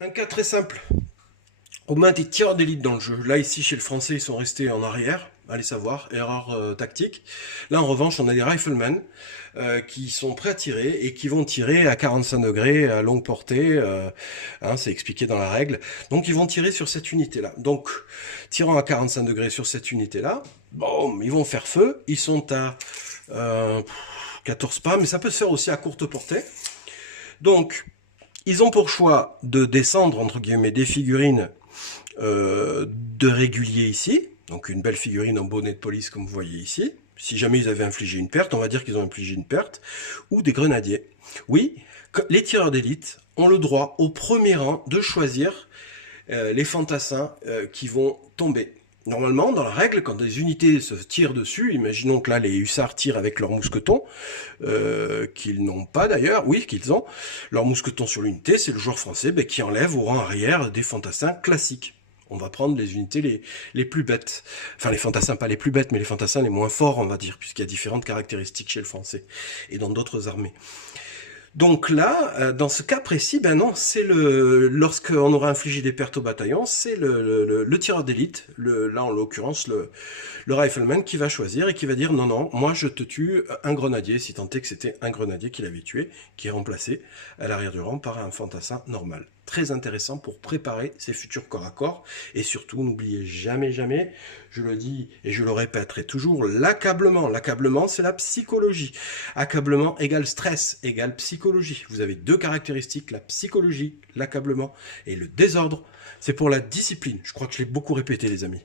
Un cas très simple. On a des tireurs d'élite dans le jeu. Là, ici, chez le français, ils sont restés en arrière. Allez savoir, erreur tactique. Là, en revanche, on a des riflemen qui sont prêts à tirer et qui vont tirer à 45 degrés, à longue portée. C'est expliqué dans la règle. Donc, ils vont tirer sur cette unité-là. Donc, tirant à 45 degrés sur cette unité-là, bon, ils vont faire feu. Ils sont à 14 pas, mais ça peut se faire aussi à courte portée. Donc, ils ont pour choix de descendre, entre guillemets, des figurines de régulier ici. Donc une belle figurine en bonnet de police comme vous voyez ici. Si jamais ils avaient infligé une perte, on va dire qu'ils ont infligé une perte. Ou des grenadiers. Oui, les tireurs d'élite ont le droit au premier rang de choisir les fantassins qui vont tomber. Normalement, dans la règle, quand des unités se tirent dessus, imaginons que là les hussards tirent avec leurs mousquetons, qu'ils n'ont pas d'ailleurs, oui qu'ils ont, leurs mousquetons sur l'unité, c'est le joueur français qui enlève au rang arrière des fantassins classiques. On va prendre les unités les plus bêtes. Enfin, les fantassins, pas les plus bêtes, mais les fantassins les moins forts, on va dire, puisqu'il y a différentes caractéristiques chez le français et dans d'autres armées. Donc là, dans ce cas précis, ben non, c'est lorsqu'on aura infligé des pertes au bataillon, c'est le tireur d'élite, là en l'occurrence le rifleman qui va choisir et qui va dire non, non, moi je te tue un grenadier, si tant est que c'était un grenadier qu'il avait tué, qui est remplacé à l'arrière du rang par un fantassin normal. Très intéressant pour préparer ses futurs corps à corps. Et surtout, n'oubliez jamais, jamais, je le dis et je le répéterai toujours, l'accablement. L'accablement, c'est la psychologie. Accablement égale stress, égale psychologie. Vous avez deux caractéristiques, la psychologie, l'accablement et le désordre. C'est pour la discipline. Je crois que je l'ai beaucoup répété, les amis.